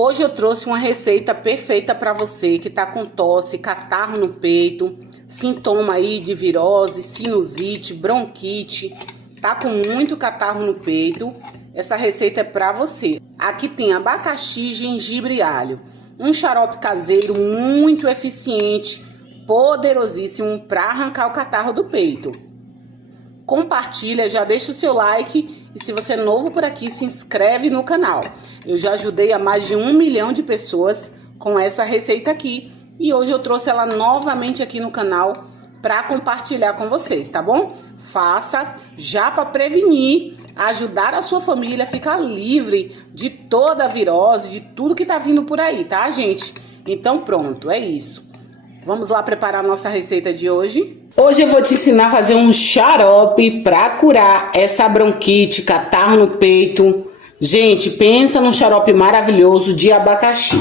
Hoje eu trouxe uma receita perfeita para você que tá com tosse, catarro no peito, sintoma aí de virose, sinusite, bronquite, tá com muito catarro no peito. Essa receita é para você. Aqui tem abacaxi, gengibre e alho. Um xarope caseiro muito eficiente, poderosíssimo para arrancar o catarro do peito. Compartilha, já deixa o seu like e se você é novo por aqui, se inscreve no canal. Eu já ajudei a mais de 1 milhão de pessoas com essa receita aqui e hoje eu trouxe ela novamente aqui no canal para compartilhar com vocês, tá bom? Faça já para prevenir, ajudar a sua família a ficar livre de toda a virose, de tudo que tá vindo por aí, tá, gente? Então pronto, é isso. Vamos lá preparar a nossa receita de hoje? Hoje eu vou te ensinar a fazer um xarope para curar essa bronquite, catarro no peito. Gente, pensa num xarope maravilhoso de abacaxi.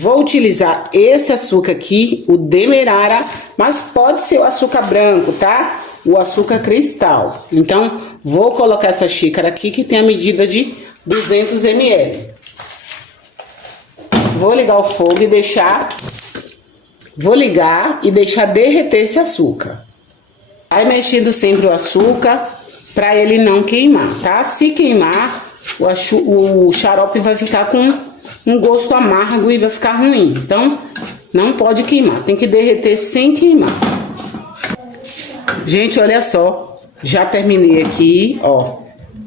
Vou utilizar esse açúcar aqui, o Demerara, mas pode ser o açúcar branco, tá? O açúcar cristal. Então, vou colocar essa xícara aqui que tem a medida de 200 ml. Vou ligar o fogo e deixar... Vou ligar e deixar derreter esse açúcar. Vai mexendo sempre o açúcar para ele não queimar, tá? Se queimar, o xarope vai ficar com um gosto amargo e vai ficar ruim. Então, não pode queimar, tem que derreter sem queimar. Gente, olha só, já terminei aqui, ó,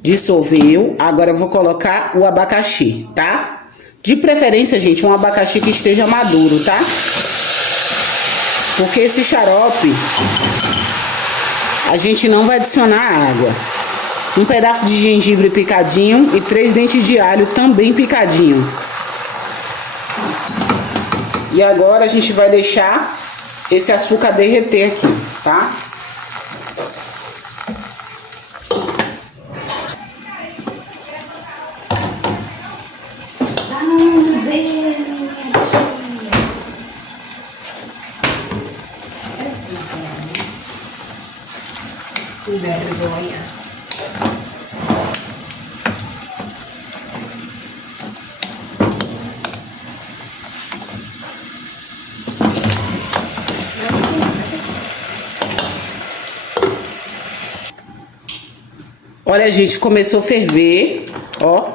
dissolveu. Agora eu vou colocar o abacaxi, tá? De preferência, gente, um abacaxi que esteja maduro, tá? Porque esse xarope, a gente não vai adicionar água. Um pedaço de gengibre picadinho e 3 dentes de alho também picadinho. E agora a gente vai deixar esse açúcar derreter aqui, tá? Vergonha. Olha, gente, começou a ferver, ó.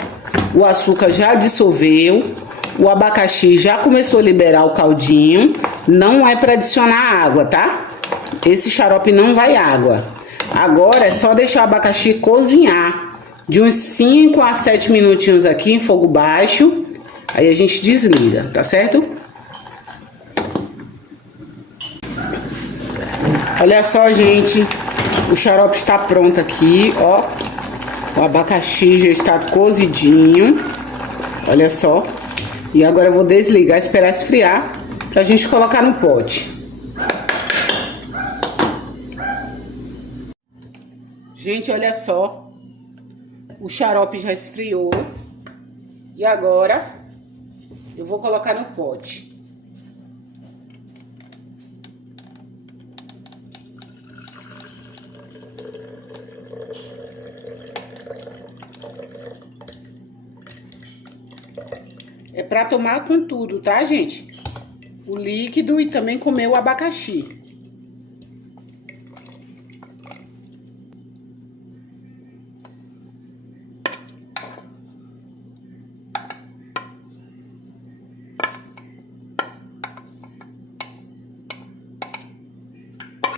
O açúcar já dissolveu, o abacaxi já começou a liberar o caldinho. Não é para adicionar água, tá? Esse xarope não vai água. Agora é só deixar o abacaxi cozinhar de uns 5 a 7 minutinhos aqui em fogo baixo. Aí a gente desliga, tá certo? Olha só, gente, o xarope está pronto aqui, ó. O abacaxi já está cozidinho. Olha só. E agora eu vou desligar, esperar esfriar pra gente colocar no pote. Gente, olha só, o xarope já esfriou e agora eu vou colocar no pote. É para tomar com tudo, tá, gente? O líquido e também comer o abacaxi.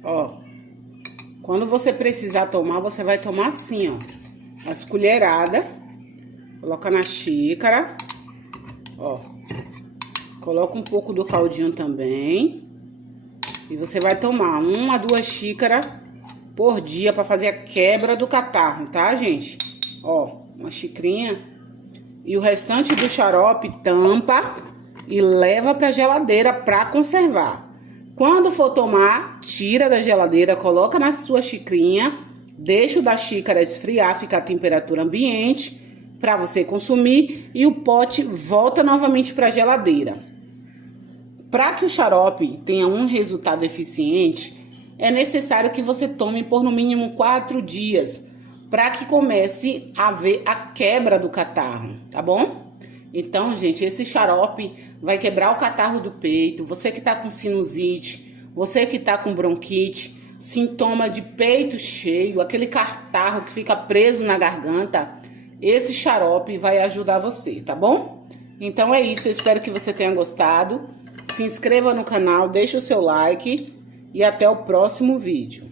Ó, quando você precisar tomar, você vai tomar assim, ó. As colheradas, coloca na xícara, ó. Coloca um pouco do caldinho também. E você vai tomar 1 a 2 xícaras por dia para fazer a quebra do catarro, tá, gente? Ó, uma xicrinha. E o restante do xarope tampa e leva pra geladeira para conservar. Quando for tomar, tira da geladeira, coloca na sua xicrinha, deixa o da xícara esfriar, ficar a temperatura ambiente para você consumir e o pote volta novamente para a geladeira. Para que o xarope tenha um resultado eficiente, é necessário que você tome por no mínimo 4 dias, para que comece a haver a quebra do catarro, tá bom? Então, gente, esse xarope vai quebrar o catarro do peito. Você que tá com sinusite, você que tá com bronquite, sintoma de peito cheio, aquele catarro que fica preso na garganta, esse xarope vai ajudar você, tá bom? Então é isso, eu espero que você tenha gostado. Se inscreva no canal, deixe o seu like e até o próximo vídeo.